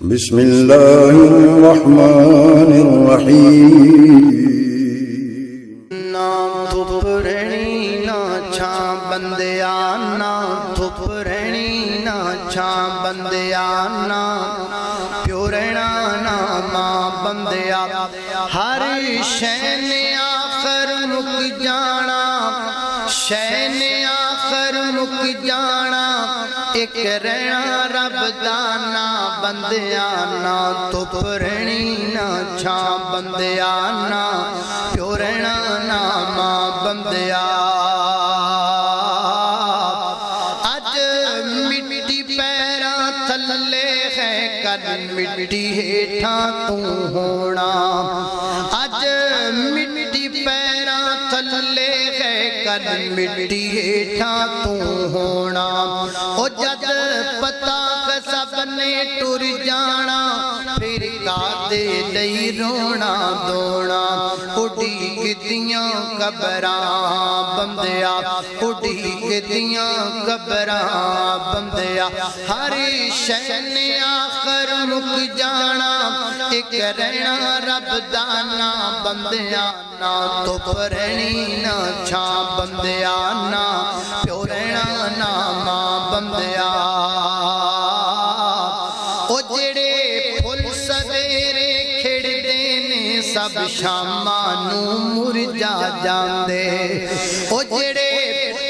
بسم اللہ الرحمن الرحیم نا دھپ رہنی نا چھاں بندیا نا دھپ رہنی نا چھاں بندیا نا پیو رہنا نا ماں بندیا ہر شے نے آخر مک جانا شے نے آخر مک جانا ایک رہنا رب دانا بندیا نا دھپ رہنی نا چھاں بندیا نا پیو رہنا نا ماں بندیا اج مٹی پیراں تھلے ہے کل مٹی ہیٹھاں تو ہونا اج مٹی پیراں تھلے ہے کل مٹی ہیٹھاں تو ہونا او جد پتا کہ سب نے ٹر جانا پھر کادے لئی رونا دونا اڈی گدیاں قبراں بندیا اڈی گدیاں قبراں بندیا ہر شے نے آخر مک جانا ایک رہنا رب دانا بندیا نا دھپ رہنی نا چھاں بندیا نا پیو رہنا نا ماں بندیا او جڑے پھل سویرے کھڑدے نے سب شاماں نوں مرجا جاندے او جڑے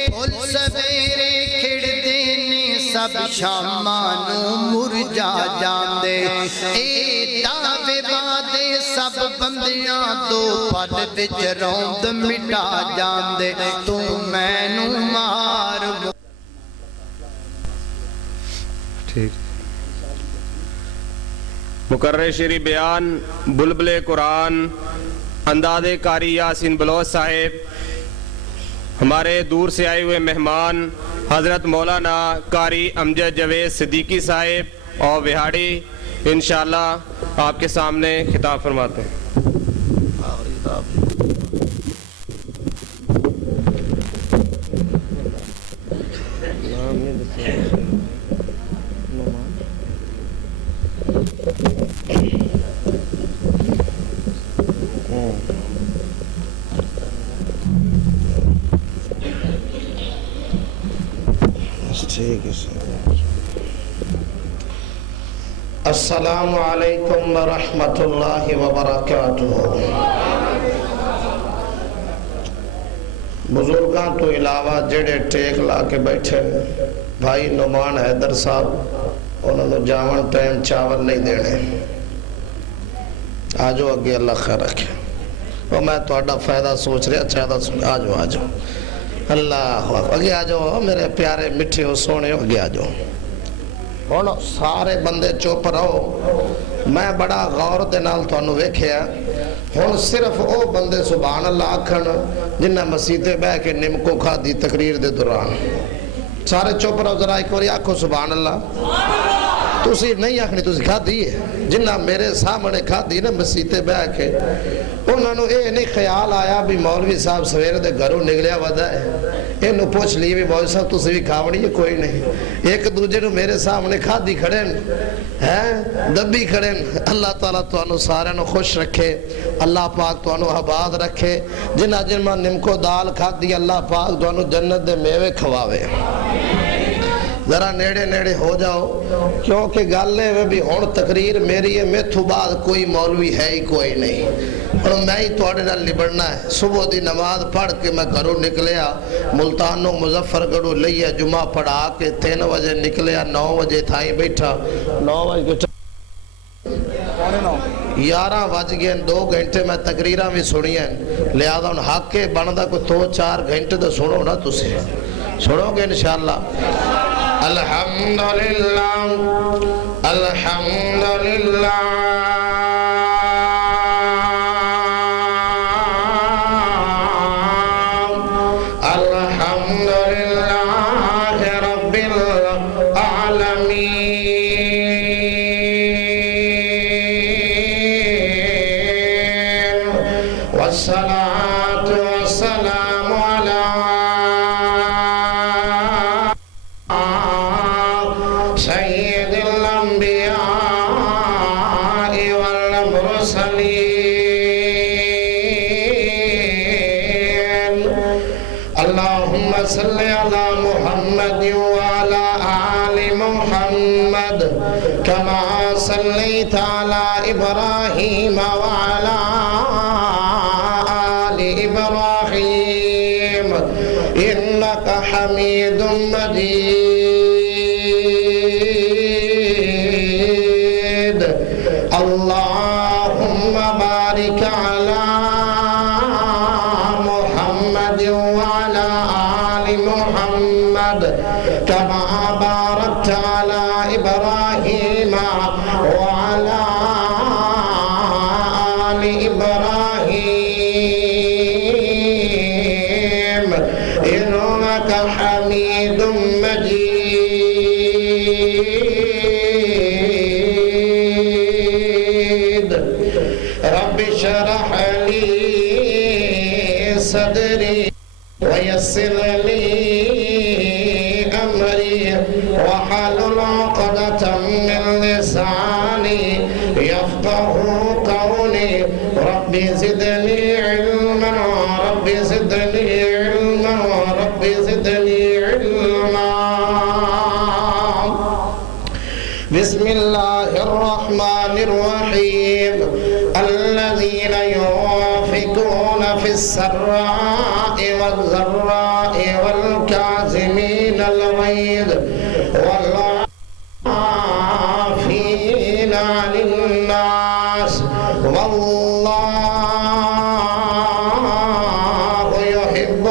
پھل سویرے کھڑدے نے سب شاماں نوں مرجا جاندے اے دعوے وعدے سب بندیاں دو پل وچ روند مٹا جاندے تو مینوں مار ٹھیک مقرر شیری بیان بلبل قرآن انداز قاری یاسین بلوچ صاحب ہمارے دور سے آئے ہوئے مہمان حضرت مولانا قاری امجد جاوید صدیقی صاحب اور وہاڑی انشاءاللہ آپ کے سامنے خطاب فرماتے ہیں السلام علیکم ورحمۃ اللہ وبرکاتہ بزرگاں تو علاوہ جڑے ٹیک لا کے بیٹھے بھائی نعمان حیدر صاحب انہوں نے جاون ٹائم چاول نہیں دینے آجو اگے اللہ خیر رکھے اور میں تو اڈا فائدہ سوچ رہا چاہتا سوچ آجو اللہ اگے آجو میرے پیارے مٹھے ہو سونے اگے آجو ہن سارے بندے چپ رہو میں بڑا غور دے نال تانوں ویکھیا ہن صرف او بندے سبحان اللہ آکھن جنہ مسیتے بہ کے نمکو کھا دی تقریر دے دوران سارے چپ رہو ذرا ایک باری آکھو سبحان اللہ تسی نہیں آکھنی تسی کھا دی ہے جنہ میرے سامنے کھا دی نا مسیتے بہ کے انہوں نے اے نہیں خیال آیا بھی مولوی صاحب سویرے دے گھروں نگلیا ودا ہے انہوں پوچھ لی بھی مولوی صاحب تسی بھی کھاونی ہے کوئی نہیں ایک دوجے نو میرے سامنے کھا دی کھڑیں دبی کھڑیں اللہ تعالیٰ تو انہوں سارے نو خوش رکھے اللہ پاک تو انہوں آباد رکھے جنہ جنہ نمکو دال کھا دی اللہ پاک تو انہوں جنت دے میوے کھواوے ذرا نیڑے نیڑے ہو جاؤ کیونکہ گالے میں بھی ہون تقریر میری ہے میتھو بعد کوئی مولوی ہے ہی کوئی نہیں اور میں ہی توڑے نہ لبڑنا ہے صبح دی نماز پڑھ کے میں گھروں نکلیا ملتانوں مظفر گڑھوں لیا جمعہ پڑھا کے 3 بجے نکلیا 9 بجے تھائیں بیٹھا 9 بجے 11 بج گئے 2 گھنٹے میں تقریرہ بھی سنی ہیں لہذا ان حق کے بندہ کو 2-4 گھنٹے تو سنو نا تسی سنو گے انشاءاللہ الحمدللہ الحمدللہ والصلاة والسلام على سيد الأنبياء محمد كما صليت على إبراهيم وعلى آل إبراهيم إنك حميد مجيد اللهم بارك على محمد وعلى آل محمد كما باركت على إبراهيم وعلى آل إبراهيم إنك حميد مجيد رب اشرح لي صدري ويسر لي أمري واحلل عقدة من لساني يفقه قولي رب زدني علما رب زدني علما رب زدني علما بسم الله الرحمن الرحيم الذين ينفقون في السراء والضراء والكاظمين الغيظ والعافين عن الناس والله يحب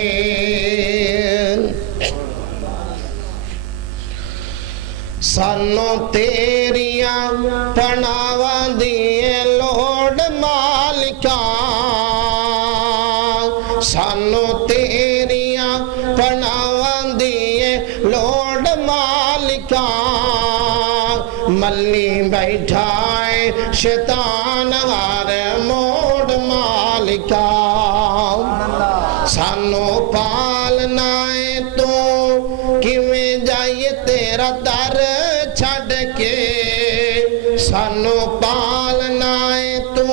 المحسنين سانو تیریاں پناواں دی لوڑ مالکا سانو تیریاں پناواں دی لوڑ مالکا ملی بیٹھائے شیطان ہر موڑ مالکا سانو پالنا ہے تو کیویں جائیے تیرا در چھڑ کے سانو پالنا ہے تو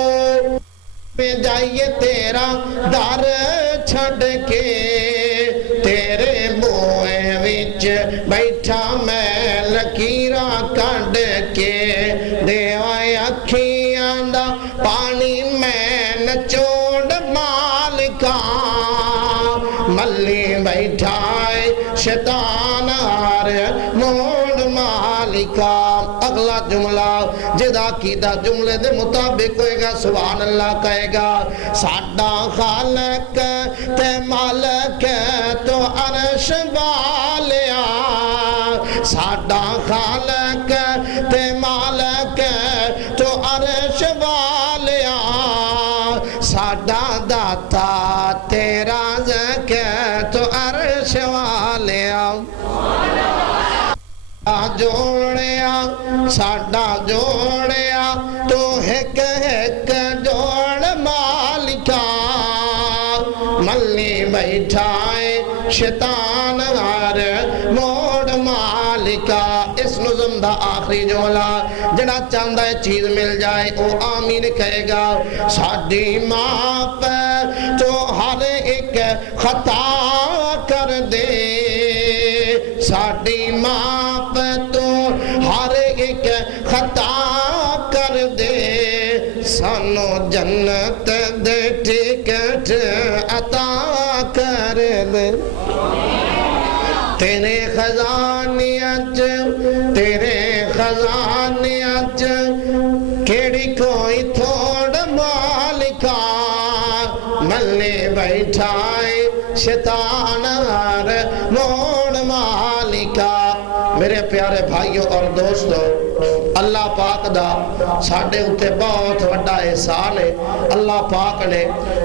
کیویں جائیے تیرا در چھڑ کے تیرے بوئے وچ بیٹھا میں لکیراں کڈ کے دیوائے اکھیاں دا پانی میں نچوڑ مالکا ملی بیٹھائے شیطان ہر موڑ مالکا اگلا جملہ جدا کیتا جملے دے مطابق ہوئے گا سبحان اللہ کہے گا ساڈا خالق تے مالک تو عرش والیا ساڈا خالق تے مالک تو عرش والیا ساڈا داتا تیرا زکے تو عرش والیا جوڑیا ساڈا جوڑیا تو ایک ایک جوڑ مالکا ملی بیٹھائے شیطان ہر موڑ مالکا اس نظم دا آخری جملہ جڑا چاندہ چیز مل جائے او آمین کہے گا ساڈی ماں پہ تو ہر ایک خطا کر دے ساڈی ماں پہ تو ہر ایک خطا کر دے سانو جنت دے ٹکٹ عطا کر دے تیرے خزانیت کیڑی کوئی تھوڑ مالکا ملنے بیٹھائے شیطان ہر موڑ مالکا میرے پیارے بھائیوں اور دوستوں اللہ پاک دا ساڑھے اتے بہت وڈا احسان ہے اللہ پاک نے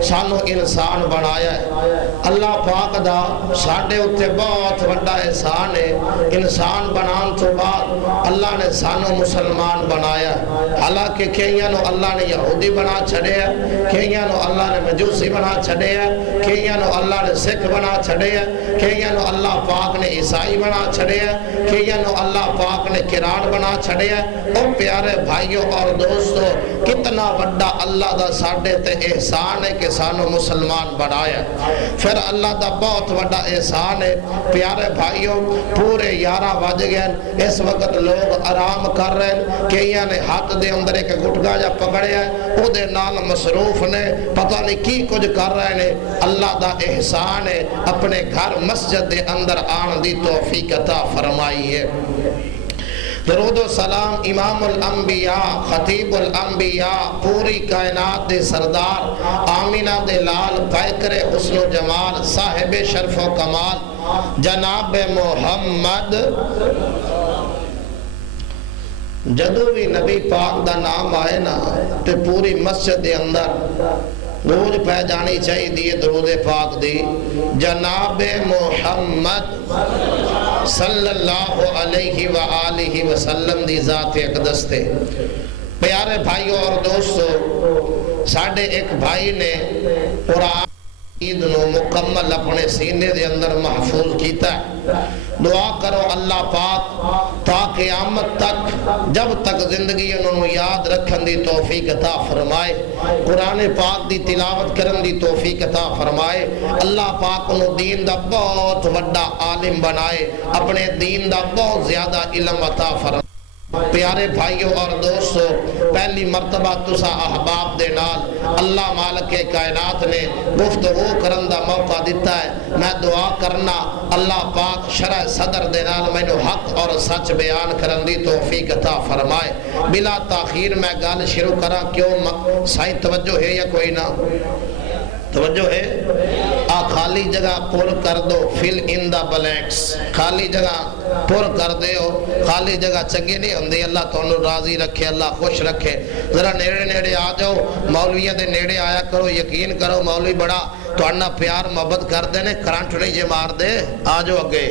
سانو انسان بنایا ہے اللہ پاک دا ساڈے اتے بہت بڑا احسان ہے. انسان بنان تو بعد اللہ نے سانو مسلمان بنایا. حالانکہ کئیاں نو اللہ نے یہودی بنا چھڑیا، کئیاں نو اللہ نے مجوسی بنا چھڑیا، کئیاں نو اللہ نے سکھ بنا چھڑیا، کئیاں نو اللہ پاک نے عیسائی بنا چھڑیا، کئیاں نو اللہ پاک نے کران بنا چھڑیا. او پیارے بھائیوں اور دوستو، کتنا بڑا اللہ دا ساڈے تے احسان ہے کہ سانو مسلمان بنایا. پھر اللہ دا بہت بڑا احسان ہے پیارے بھائیوں، پورے 11 بج گئے، اس وقت لوگ آرام کر رہے ہیں. کئیاں نے ہاتھ دے اندر ایک گٹکا جا پکڑیا ہے، او دے نال مصروف نے، پتہ نہیں کی کچھ کر رہے نے. اللہ دا احسان ہے اپنے گھر مسجد دے اندر آن دی توفیق عطا فرمائی ہے. درود و سلام امام الانبیاء، خطیب الانبیاء، پوری کائنات دے سردار، آمینہ دے لال، پیکر حسن و جمال، صاحب شرف و کمال، جناب محمد. جدو بھی نبی پاک دا نام آئے نا تے پوری مسجد دے اندر روز پہ جانی چاہیے دیئے درود پاک دی. جناب محمد صلی اللہ علیہ وآلہ وسلم دی ذات اقدس تے. پیارے بھائیوں اور دوستو، ساڑھے ایک بھائی نے قرآن عید نو مکمل اپنے سینے دے اندر محفوظ کیتا ہے. دعا کرو اللہ پاک تا قیامت تک جب تک زندگی انہوں یاد رکھن دی توفیق عطا فرمائے، قرآن پاک دی تلاوت کرن دی توفیق عطا فرمائے. اللہ پاک انہوں دین دا بہت بڑا عالم بنائے، اپنے دین دا بہت زیادہ علم عطا فرمائے. پیارے بھائیوں اور دوستو، پہلی مرتبہ تسا احباب دے نال اللہ مالک کائنات نے گفتگو کرن دا موقع دیتا ہے. میں دعا کرنا اللہ پاک شرع صدر دے نال میں نو حق اور سچ بیان کرن دی توفیق عطا فرمائے. بلا تاخیر میں گل شروع کراں. کیوں سائیں توجہ ہے یا کوئی نہ توجہ ہے؟ خالی جگہ پر کر دو، فل ان دا بلینکس. خالی جگہ پر کر دے ہو، خالی جگہ چنگی نہیں ہوندی. اللہ تانوں راضی رکھے، اللہ خوش رکھے. ذرا نیڑے نیڑے آ جاؤ، مولویوں دے نیڑے آیا کرو. یقین کرو مولوی بڑا تہاڈا پیار محبت کردے نے، کرنٹ نہیں جے مار دے. آ جاؤ اگے،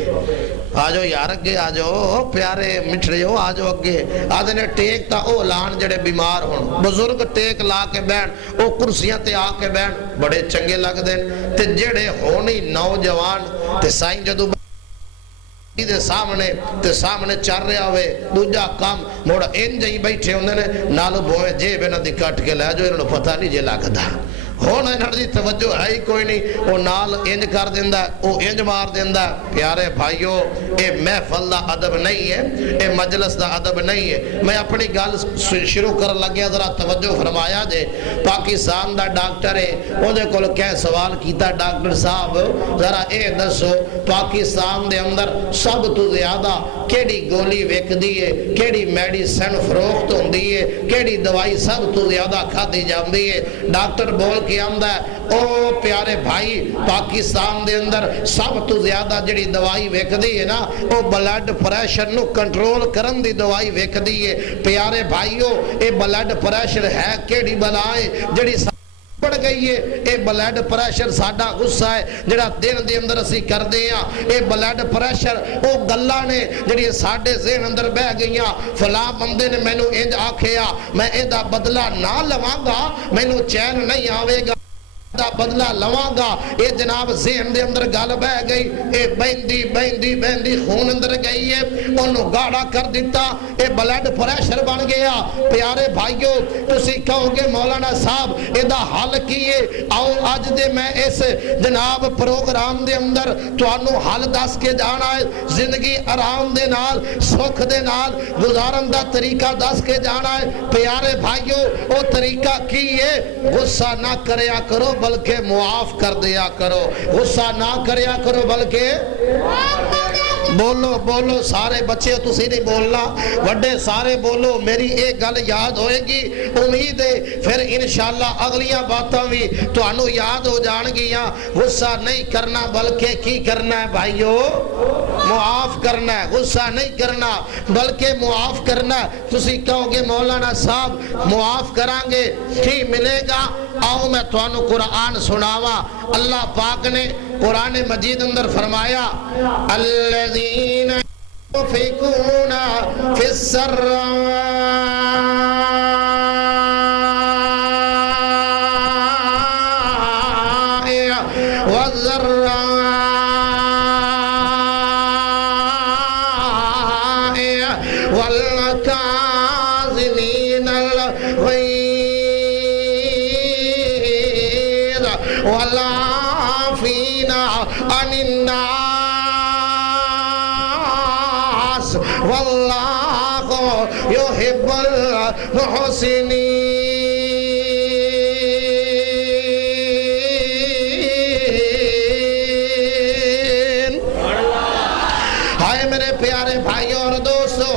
آ جاؤ یار اگے آ جاؤ، پیارے مٹھڑے ہو آ جاؤ اگے. آدھے نے ٹیک تا او لان جڑے بیمار ہون، بزرگ ٹیک لا کے بین، او کرسیاں تے آ کے بین، بڑے چنگے لگ دے. تے جڑے ہونی نوجوان تے سائیں جدو دے سامنے چار رہا ہوئے دوجا کام موڑا انج ہی بیٹھے ہوندے نے، نالو بوئے جیب انہاں دی کٹ کے لے جو انہوں نے پتہ نہیں جے لگدا. ہون انہاں دی توجہ ہے ہی کوئی نہیں. او نال انج کر دیندا ہے، او انج مار دیندا ہے. پیارے بھائیو، اے محفل دا ادب نہیں ہے، اے مجلس دا ادب نہیں ہے. میں اپنی گل شروع کر لگیا، ذرا توجہ فرمایا جے. پاکستان دا ڈاکٹر ہے، او دے کول کہ سوال کیتا، ڈاکٹر صاحب ذرا اے دسو پاکستان دے اندر سب تو زیادہ کیڑی گولی وکدی ہے، کیڑی میڈیسن فروخت ہوندی ہے، کیڑی دوائی سب تو زیادہ کھادی جاندی ہے؟ ڈاکٹر بول کے آمدہ ہے، او پیارے بھائی پاکستان دے اندر سب تو زیادہ جڑی دوائی وکدی ہے نا، او بلڈ پریشر نو کنٹرول کرن دی دوائی وکدی ہے. پیارے بھائیو، اے بلڈ پریشر ہے کیڑی بلائے جڑی پڑ گئی ہے؟ اے بلڈ پریشر ساڈا غصہ ہے جڑا دن دے اندر اسی کر دے ہاں. اے بلڈ پریشر او گلاں نے جڑی ساڈے ذہن اندر بہ گئیاں. فلاں بندے نے مینوں انج آکھیا، میں اے دا بدلہ نہ لواں گا مینوں چین نہیں آوے گا، دا بدلہ لواں گا. اے جناب ذہن دے اندر گل بہ گئی. اے بہندی بہندی بہندی خون اندر گئی ہے، انہوں گاڑا کر دیتا، اے بلڈ پریشر بن گیا. پیارے بھائیو، تسی کہو گے مولانا صاحب اے دا حل کیے؟ آؤ آج دے میں اس جناب پروگرام دے اندر توانو حل دس کے جانا ہے. زندگی آرام دے نال سکھ دے نال گزارن دا طریقہ دس کے جانا ہے. پیارے بھائیو، او طریقہ کیے؟ غصہ نہ کریا کرو بلکہ معاف کر دیا کرو. غصہ نہ کریا کرو بلکہ بولو بولو. سارے بچے تسی نہیں بولنا، وڈے سارے بولو. میری ایک گل یاد ہوئے گی، امید ہے پھر انشاءاللہ اگلیاں باتاں بھی تانوں یاد ہو جان گیاں. غصہ نہیں کرنا بلکہ کی کرنا ہے بھائیو؟ معاف کرنا ہے. غصہ نہیں کرنا بلکہ معاف کرنا ہے. تسی کہو گے مولانا صاحب معاف کرانگے کی ملے گا؟ آؤ میں توانو قرآن سناوا. اللہ پاک نے قرآن مجید اندر فرمایا الذین ينفقون فی السراء والضراء والکاظمین الغیظ والعافین عن الناس واللہ يحب المحسنین. ہائے میرے پیارے بھائی اور دوستو،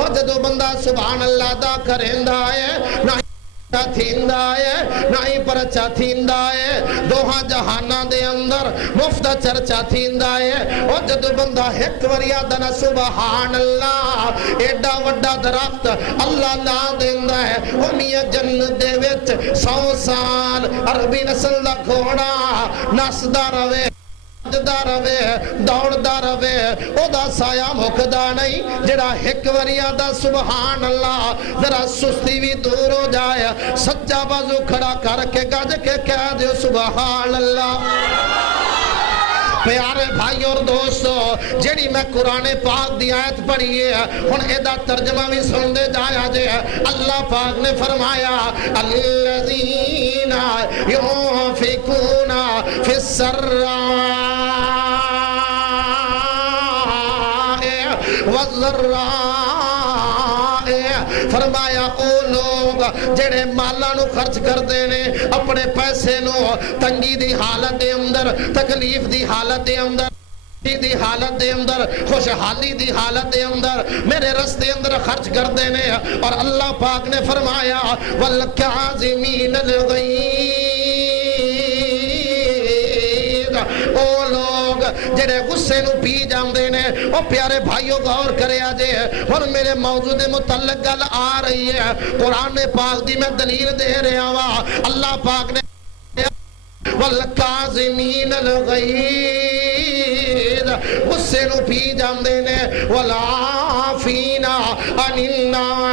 اور جدو بندہ سبحان اللہ دا کریندا ہے نہ تھیندا ہے نہ ہی پرچا تھیندا ہے، دوہاں جہاناں دے اندر مفت چرچا تھیندا ہے. اور جدو بندہ ایک وریا دنا سبحان اللہ ایڈا وڈا درخت اللہ لا دیندا ہے. او میاں جنت دے وچ 100 سال عربی نسل دا گھوڑا نسدا رہے، دا رہے، دوڑدا رہے، او دا سایہ مکدا نہیں. جڑا ایک وریا دا سبحان اللہ ذرا سستی بھی دور ہو جائے، سجا بازو کھڑا کر کے گج کے کہہ دیو سبحان اللہ. پیارے بھائی اور دوستو، جڑی میں قرآن پاک دی آیت پڑھی ہے ہن ایدا ترجمہ بھی سن دے جایا جے. اللہ پاک نے فرمایا الذین ينفقون فی السراء والضراء. فرمایا او لوگ جڑے مالاں نو خرچ کردے نے اپنے پیسے نو تنگی دی حالت دے اندر، تکلیف دی حالت دے اندر، دی حالت دے اندر، خوشحالی دی حالت دے اندر میرے رستے اندر خرچ کردے نے. اور اللہ پاک نے فرمایا والکاظمین الغیظ. او لوگ جڑے غصے نو پی جاندے نے. او پیارے بھائیو غور کریا جے، اور میرے موضوع دے متعلق گل آ رہی ہے، قرآن پاک دی میں دلیل دے رہا وا. اللہ پاک نے والکاظمین الغیظ، غصے نو پی جاندے نے، والعافین عن الناس،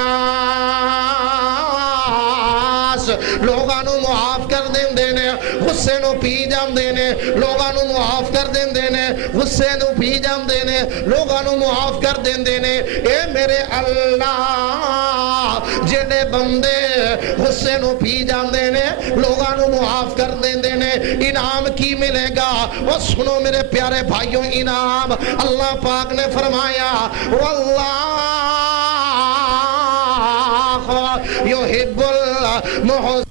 لوگاں نو معاف کر دیندے نے، غصے نو پی جاندے نے، لوگاں نو معاف کر دیندے نے، غصے نو پی جاندے نے، لوگاں نو معاف کر دیندے نے. اے میرے اللہ، جڑے بندے غصے نو پی جاندے نے، لوگاں نو معاف کر دیندے نے، انعام کی ملے گا؟ وہ سنو میرے پیارے بھائیوں، انعام اللہ پاک نے فرمایا واللہ یحب المحسنین.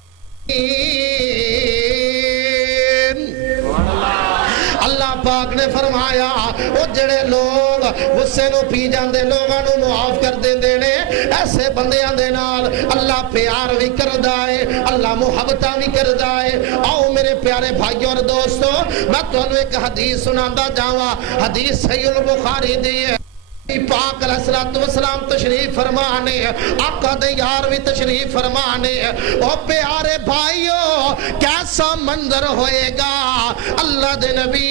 اللہ پاک نے فرمایا وہ جڑے لوگ غصے نو پی جاندے، لوگاں نو معاف کر دیندے نے، ایسے بندیاں دے نال اللہ پیار بھی کردا ہے، اللہ محبتاں بھی کردا ہے. آؤ میرے پیارے بھائیوں اور دوستو، میں تانوں ایک حدیث سناندا جاواں. حدیث صحیح البخاری دی ہے. پاک علیہ السلام تشریف فرمانے، آقا دے یار بھی تشریف فرمانے. او پیارے بھائیو، کیسا منظر ہوئے گا؟ اللہ دے نبی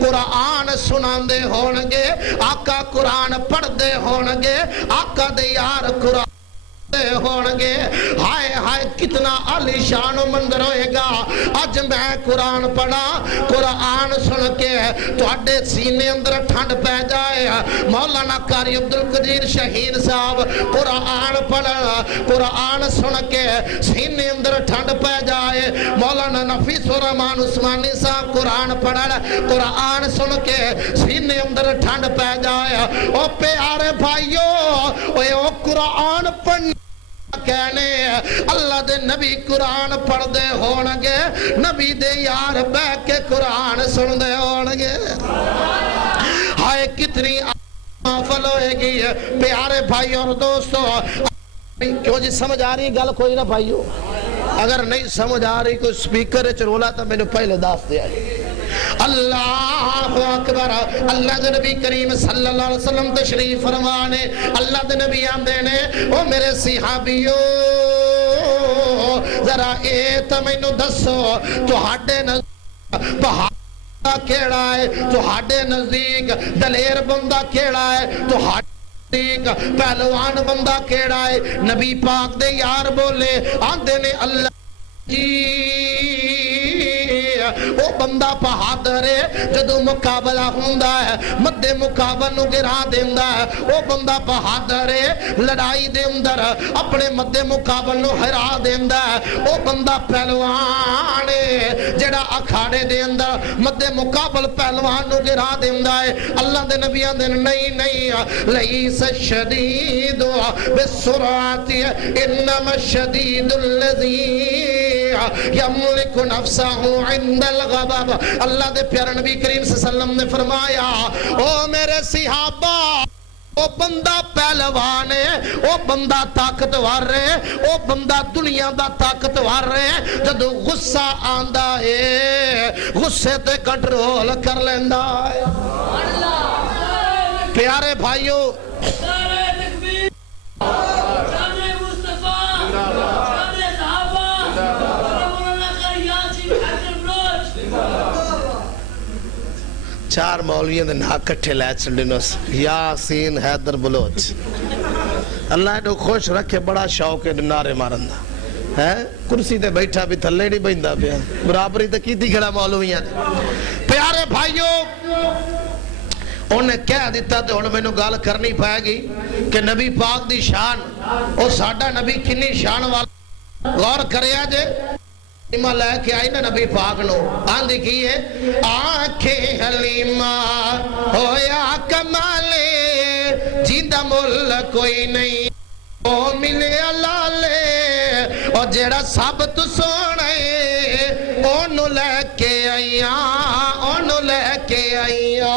قرآن سناندے ہونگے، آقا قرآن پڑھ دے ہونگے، آقا دے یار قرآن ہونگے. ہائے ہائے کتنا عالی شان منظر ہوئے گا. آج میں قرآن پڑھا، قرآن سن کے تواڈے سینے اندر ٹھنڈ پہ جائے. مولانا قاری عبدالقدیر شہید صاحب قرآن پڑھا، قرآن سن کے سینے اندر ٹھنڈ پہ جائے. مولانا نفیس الرحمان عثمانی صاحب قرآن پڑھا، قرآن سن کے سینے اندر ٹھنڈ پہ جائے. او پیارے بھائیو، او قرآن پڑھنے کہنے اللہ دے نبی قرآن پڑھ دے ہونگے، نبی دے یار بہ کے قرآن سن دے ہونگے. ہائے کتنی محفل ہوئے گی. پیارے بھائی اور دوستو، کیوں جی سمجھ آ رہی گل کوئی نہ بھائیو؟ اگر نہیں سمجھ آ رہی کوئی سپیکر چرولا تو میں نے پہلے داس دیا. اللہ اکبر. اللہ دے نبی کریم صلی اللہ علیہ وسلم تشریف فرمانے. اللہ دے نبی آندے نے، او میرے صحابیو ذرا اے تے مینوں دسو تہاڈے نزدیک بہادر کیڑا ہے؟ تہاڈے نزدیک دلیر بندہ کیڑا ہے؟ تہاڈے نزدیک پہلوان بندہ کیڑا ہے؟ نبی پاک دے یار بولے آندے نے اللہ وہ بندہ بہادر ہے جدو مقابلہ ہوندا ہے مدے مقابل نو گرا دیندا ہے وہ بندہ بہادر ہے لڑائی دے اندر اپنے مدے مقابل نو ہرا دیندا ہے وہ بندہ پہلوان ہے جڑا اکھاڑے دے اندر مدے مقابل پہلوان نو گرا دیندا ہے اللہ دے نبیاں دے نہیں لیس الشدید بالسرعت انما الشدید الذی یملک نفسہ عند الغضب اللہ دے پیارے نبی کریم صلی اللہ علیہ وسلم نے فرمایا او میرے صحابہ او بندہ پہلوان ہے او بندہ طاقتور ہے او بندہ دنیا دا طاقتور ہے جدو غصہ آندا ہے غصے تے کنٹرول کر لیندا ہے پیارے بھائیو چار مولویوں دے نا کٹھے لے چڑھنوس یاسین حیدر بلوچ اللہ نے خوش رکھے بڑا شوق ہے نعرے مارندا ہے کرسی تے بیٹھا بھی تھلے نہیں بیندا پیا برابری تے کیتی کھڑا مولویاں پیارے بھائیو انہیں کہہ دیتا تے ہن مینوں گل کرنی پائے گی کہ نبی پاک دی شان او ساڈا نبی کنی شان والا غور کریا جے حلیمہ لے کے آئی نا نبی پاک نو آندھی کی ہے آنکھیں حلیمہ ہویا کمالے جیندہ مل کوئی نہیں او ملے اللہ لے اور جیڑا ثابت سونے اونو لے کے آئیاں اونو لے کے آئیاں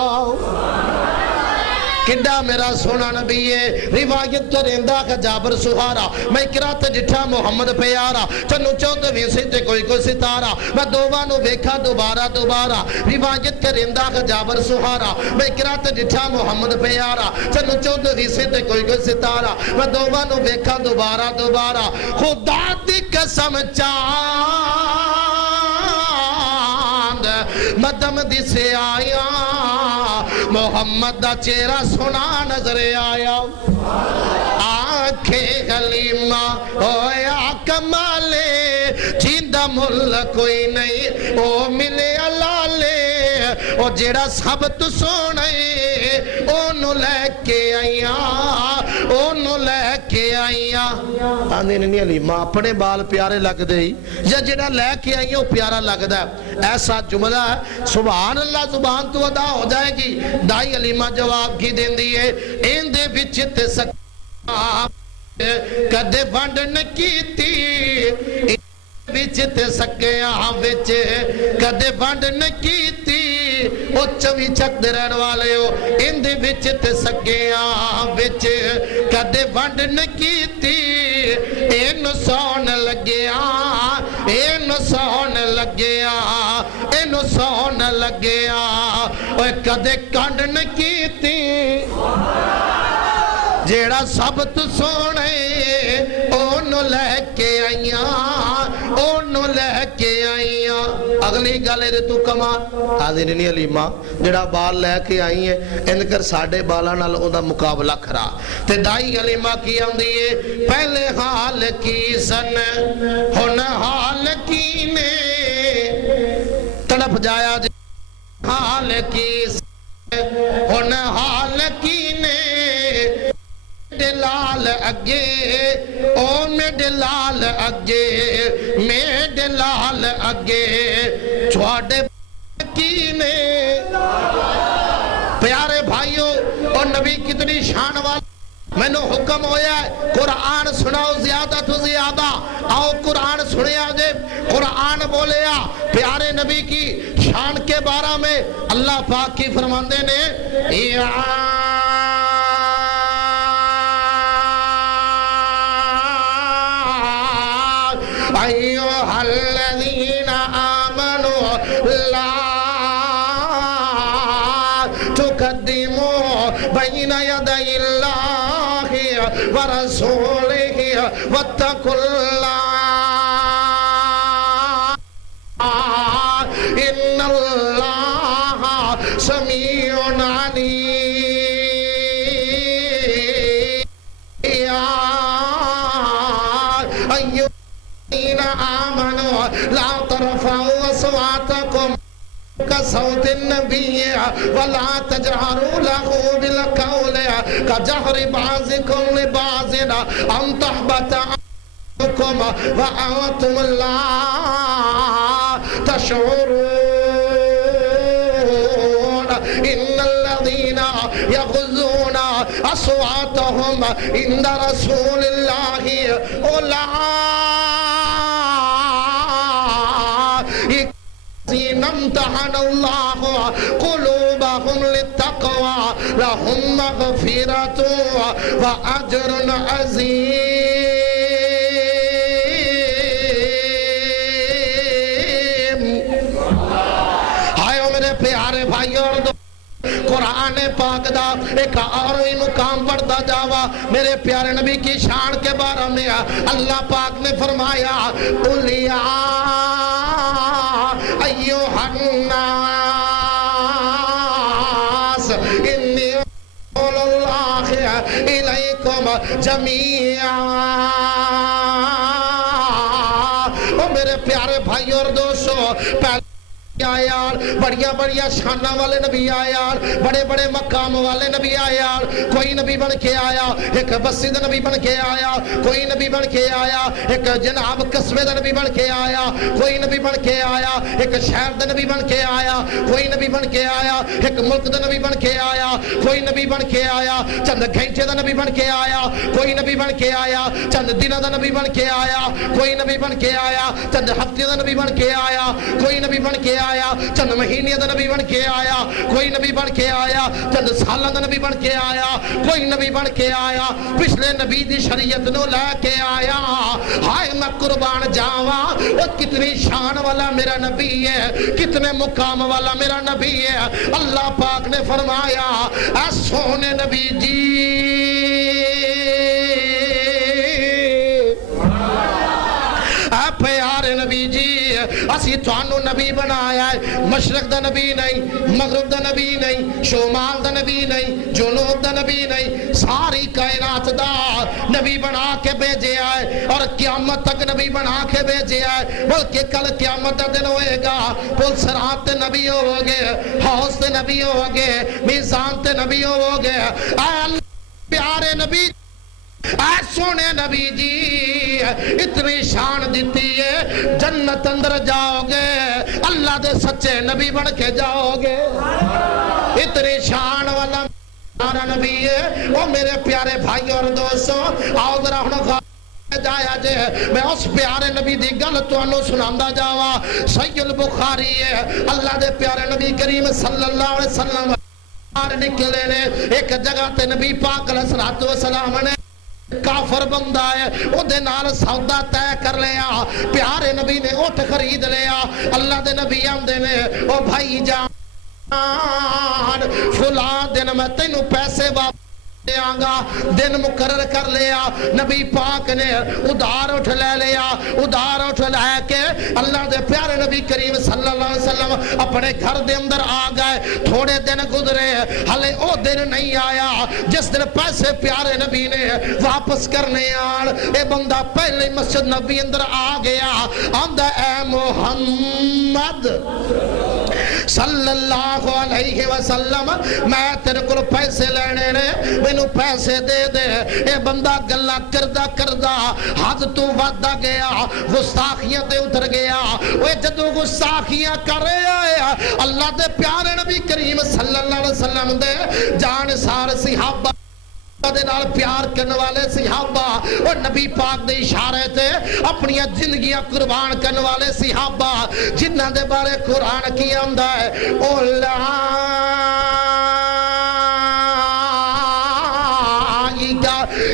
کڈا میرا سونا نبی ہے روایت کریندا کہ جابر سہارا میں قرات جٹھا محمد پیارا چنو چوتھ ویسے تے کوئی ستارہ میں دوواں نو ویکھا دوبارہ روایت کریندا کہ جابر سہارا میں قرات جٹھا محمد پیارا چنو چوتھ ویسے تے کوئی ستارہ میں دوواں نو ویکھا دوبارہ خدا دی قسم مدم دی سے آیا محمد دا چہرہ سنا نظر آیا آنکھیں حلیمہ ہویا کمالے جیندہ مل کوئی نہیں او ملے اللہ لے او جیڑا ثابت سونے اونو لے کے آئیاں آندھی نہیں حلیمہ اپنے بال پیارے لگ دے یا جیڑا لے کے آئیوں پیارا لگ دے ایسا جملہ ہے سبحان اللہ زبان تو ادا ہو جائے گی دائی حلیمہ جواب کی دین دیئے ان دے بچتے سکتا کدے بانڈن کیتی بچتے سکے آہاں بچے کدے بانڈن کیتی او چوی چک دے رہن والے ہو ان دے بچتے سکے آہاں بچے کدے بانڈن کیتی این سون لگیا این سون لگیا این سون لگیا اوہ کدے کانڈن کیتی جیڑا ثابت سونے اونو لے کے آئیاں اگلی گالے دے تو کمان حاضر نہیں حلیمہ جیڑا بال لے کے آئی ہیں ان کر ساڑھے بالا نال اندہ مقابلہ کرا تے دائی حلیمہ کی آندھی ہے پہلے حال کی سن ہن حال کی نے تڑپ جایا جی حال کی سن ہن حال کی نے دلال اگے او میں دلال اگے میں دلال اگے چھوڑے کینے پیارے بھائیوں اور نبی کتنی شان والا میں نے حکم ہویا ہے قرآن سناؤ زیادہ تو زیادہ آؤ قرآن سنیا جے قرآن بولیا پیارے نبی کی شان کے بارے میں اللہ پاک کی فرماندے نے أيها الذين آمنوا لا تقدموا بين يدي الله ورسوله واتقوا الله سمیع علیم یا ایھا الذین آمنوا لا ترفعوا اصواتکم كصوت النبي ولا تجهروا له بالقول كجهر بعضكم لبعض أن تحبط أعمالكم وأنتم لا تشعرون إن الذين يغضون أصواتهم عند رسول الله أولئك امتحن الله قلوبهم للتقوى لهم مغفرة وأجر عظيم. آئے میرے پیارے بھائی اور قرآن پاک دا ایک اور ہی مقام پڑھتا جاوا میرے پیارے نبی کی شان کے بارے میں اللہ پاک نے فرمایا قُلْ أيها الناس إني رسول الله إليكم جميعا. او میرے پیارے بھائی اور دوستو آیا بڑیا بڑیا شانہ والے نبی آیا بڑے بڑے مقام والے نبی آیا کوئی نبی بن کے آیا ایک بسید نبی بن کے آیا کوئی نبی بن کے آیا ایک جناب قصبے دا نبی بن کے آیا کوئی نبی بن کے آیا ایک شہر دا نبی بن کے آیا کوئی نبی بن کے آیا ایک ملک دا نبی بن کے آیا کوئی نبی بن کے آیا چند گھنٹے دا نبی بن کے آیا کوئی نبی بن کے آیا چند دنوں دا نبی بن کے آیا کوئی نبی بن کے آیا چند ہفتے دا نبی بن کے آیا کوئی نبی بن کے آیا چند مہینے دا نبی بن کے آیا کوئی نبی بن کے آیا چند سالہ دا نبی بن کے آیا کوئی نبی بن کے آیا پچھلے نبی دی شریعت نو لے کے آیا. ہائے میں قربان جاواں وہ کتنی شان والا میرا نبی ہے کتنے مقام والا میرا نبی ہے. اللہ پاک نے فرمایا اے سونے نبی جی اے پیارے نبی جی اسی توانو نبی بنایا ہے مشرق دا نبی نہیں مغرب دا نبی نہیں شمال دا نبی نہیں جنوب دا نبی نہیں ساری کائنات دا نبی بنا کے بھیجے آئے اور قیامت تک نبی بنا کے بھیجے آئے بلکہ کل قیامت دا دن ہوئے گا پل صراط تے نبی ہوگے حوض تے نبی ہوگے میزان تے نبی ہوگے. اے اللہ پیارے نبی اے سونے نبی جی اتنی شان دیتی ہے جنت اندر جاؤ گے اللہ دے سچے نبی بن کے جاؤ گے. اتنی شان والا میرا نبی ہے وہ میرے پیارے بھائی اور دوستوں آؤ ذرا ہن جایا جے میں اس پیارے نبی دی گل تانوں سناندا جاواں. صحیح البخاری ہے اللہ دے پیارے نبی کریم صلی اللہ علیہ وسلم نکلے نے ایک جگہ تے نبی پاک علیہ السلام نے کافر بندہ ہے او دے نال سودا طے کر لیا پیارے نبی نے اٹھ خرید لیا. اللہ دے نبی آندے نے او بھائی جان فلاں دن میں تینوں پیسے واپس دیاں گا دن مقرر کر لیا. نبی پاک نے ادھار اٹھ لے لیا ادھار اٹھ لے کے اللہ دے پیارے نبی کریم صلی اللہ علیہ وسلم اپنے گھر دے اندر آ گئے. تھوڑے دن گزرے ہلے او دن نہیں آیا جس دن پیسے پیارے نبی نے واپس کرنے آن اے بندہ پہلے مسجد نبی اندر آ گیا آندہ اے محمد صلی اللہ علیہ وسلم میں تیرے کو پیسے لینے نے مینوں پیسے دے دے. اے بندہ گلا کردہ کردہ حد تو وعدہ گیا گستاخیاں تے اتر گیا. وہ جدو گستاخیاں کر رہے اللہ دے پیارے نبی کریم صلی اللہ علیہ وسلم دے جان سار صحابہ دے نال پیار کرنے والے صحابہ اور نبی پاک دے اشارے تے اپنی زندگیاں قربان کرنے والے صحابہ جنہ دے بارے قرآن کی آمدہ ہے اولئیکا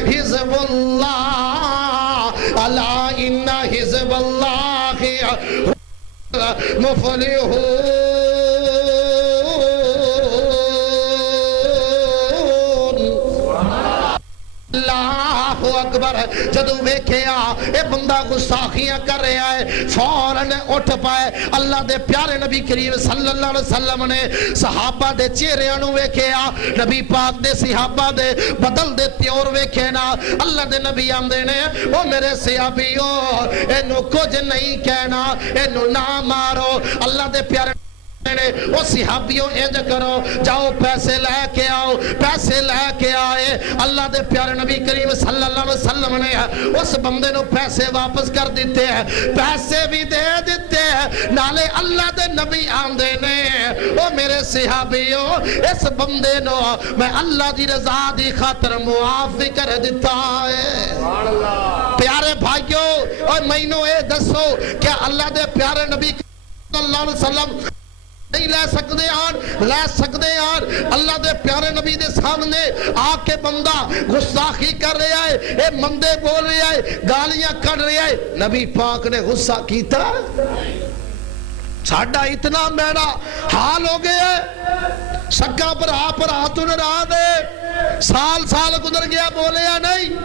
حزب اللہ الا ان حزب اللہ مفلحون. اللہ اکبر جدو ویکھیا اے بندہ گستاخیاں کر رہا ہے فوراً اٹھ پائے اللہ دے پیارے نبی کریم صلی اللہ علیہ وسلم نے صحابہ دے چہرے انو ویکھیا نبی پاک دے صحابہ دے بدل دے تیور ویکھے نا اللہ دے نبی آندے نے او میرے صحابیو اینو کچھ نہیں کہنا اینو نہ مارو اللہ دے پیارے او صحابیوں انج کرو جاؤ پیسے لے کے آؤ پیسے لے کے آئے اللہ دے پیارے نبی کریم صلی اللہ علیہ وسلم نے اس بندے نو پیسے واپس کر دیتے ہیں پیسے بھی دے دیتے ہیں نالے اللہ دے نبی آندے نے او میرے صحابیوں اس بندے نو میں اللہ دی رضا دی خاطر معاف بھی کر دیتا ہے پیارے بھائیوں اور مینوں اے دسو کیا اللہ دے پیارے نبی صلی اللہ علیہ وسلم نہیں لے سکتے آن اللہ دے پیارے نبی دے سامنے آکے بندہ غصاخی کر رہا ہے اے مندے بول رہا ہے گالیاں کر رہا ہے نبی پاک نے غصہ کیتا ساڑھا اتنا میرا حال ہو گیا ہے سکا پر ہاتھ ناراض ہے سال گزر گیا بولے یا نہیں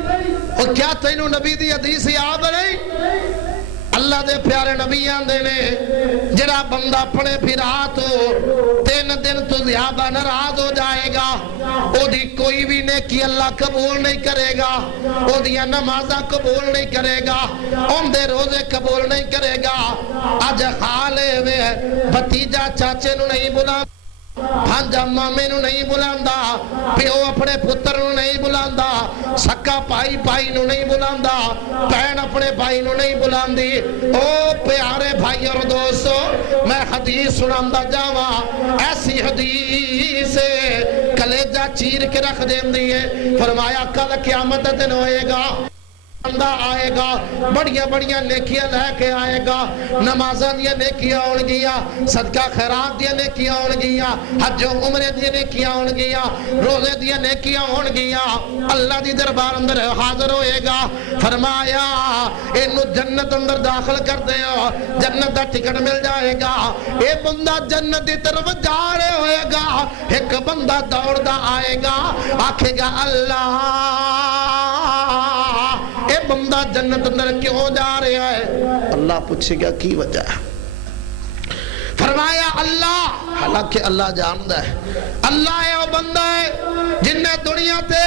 اور کیا تینوں نبی دی حدیث یاد نہیں اللہ دے پیارے نبی آندے نے جڑا بندہ اپنے پھرا تو 3 دن تو زیادہ ناراض ہو جائے گا او دی کوئی بھی نیکی اللہ قبول نہیں کرے گا او دی نمازاں قبول نہیں کرے گا ان دے روزے قبول نہیں کرے گا آج خالے ہوئے بھتیجا چاچے نو نہیں بلا بھانجا مامے نو نہیں بلاندا پیو اپنے پتر نو نہیں بلاندا سکا پائی نو نہیں بلاندا بہن اپنے بھائی نو نہیں بلاندی او پیارے بھائی اور دوستو میں حدیث سناندا جاواں ایسی حدیث کلیجہ چیر کے رکھ دیندی ہے فرمایا کل قیامت دن ہوئے گا بندہ آئے گا بڑیاں نیکیاں لے کے آئے گا نمازاں دیا نیکیاں ہون گیا صدقہ خیرات دیا نیکیاں ہون گیا حج و عمرے دیا نیکیاں ہون گیا روزے دیا نیکیاں ہون گیا اللہ دی دربار اندر حاضر ہوئے گا فرمایا انو جنت اندر داخل کر دے ہو جنت دا ٹکٹ مل جائے گا اے بندہ جنت دی طرف جا رہے ہوئے گا ایک بندہ دوڑ دا آئے گا آکھے گا اللہ اے بندہ جنت اندر کیوں جا رہا ہے اللہ پوچھے گا کی وجہ ہے فرمایا اللہ حالانکہ اللہ جاندا ہے اللہ ہے وہ بندہ ہے جن نے دنیا تے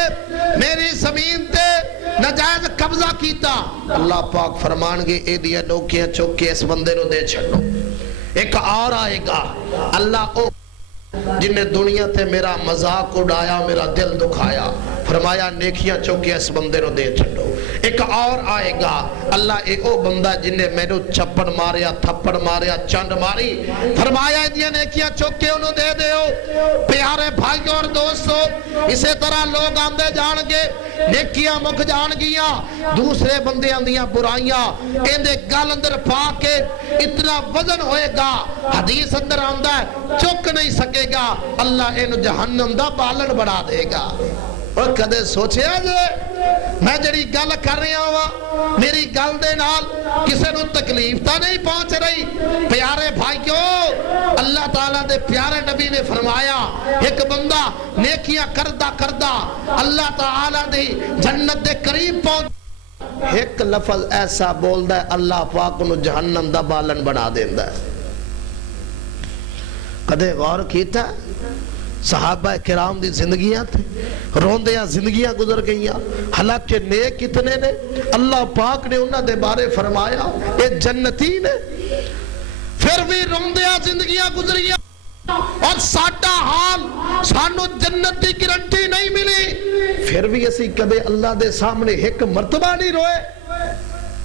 میری زمین تے نجائز قبضہ کیتا اللہ پاک فرمان گے اے دیا نوکیاں چوک کے اس بندے نو دے چھڑو ایک اور آئے گا اللہ او جن نے دنیا تے میرا مذاق اڑایا میرا دل دکھایا فرمایا نیکیاں چوکے اس بندے نو دے چھڑو ایک اور آئے گا اللہ اے او بندہ جن نے میں نو چپڑ ماریا تھپڑ ماریا چند ماری فرمایا دیا نیکیاں چوکے انہوں دے دے ہو پیارے بھائی اور دوستو اسے طرح لوگ آندے جان گے نیکیاں مک جان گیا دوسرے بندے آندیاں برائیاں اندے گل اندر پا کے اتنا وزن ہوئے گا حدیث اندر آندہ ہے چک نہیں سکے گا اللہ انہوں جہنم دا بالن بڑھا دے گا اور کدے سوچے آجے میں جڑی گل کر رہا ہوا میری گل دے نال کسے نو تکلیف تا نہیں پہنچ رہی پیارے بھائیوں اللہ تعالیٰ دے پیارے نبی نے فرمایا ایک بندہ نیکیاں کردہ اللہ تعالیٰ دی جنت دے قریب پہنچ ایک لفظ ایسا بول دا ہے اللہ پاک انہوں جہنم دا بالن بنا دیندہ ہے کدے غور کیتا صحابہ کرام دی زندگیاں تھے روندیاں زندگیاں گزر گئیاں حالانکہ نیک کتنے نے اللہ پاک نے انہاں دے بارے فرمایا اے جنتی نے پھر بھی روندیاں زندگیاں گزریاں اور ساٹا حال سانو جنت دی گارنٹی نہیں ملی پھر بھی اسی کبھی اللہ دے سامنے ایک مرتبہ نہیں روئے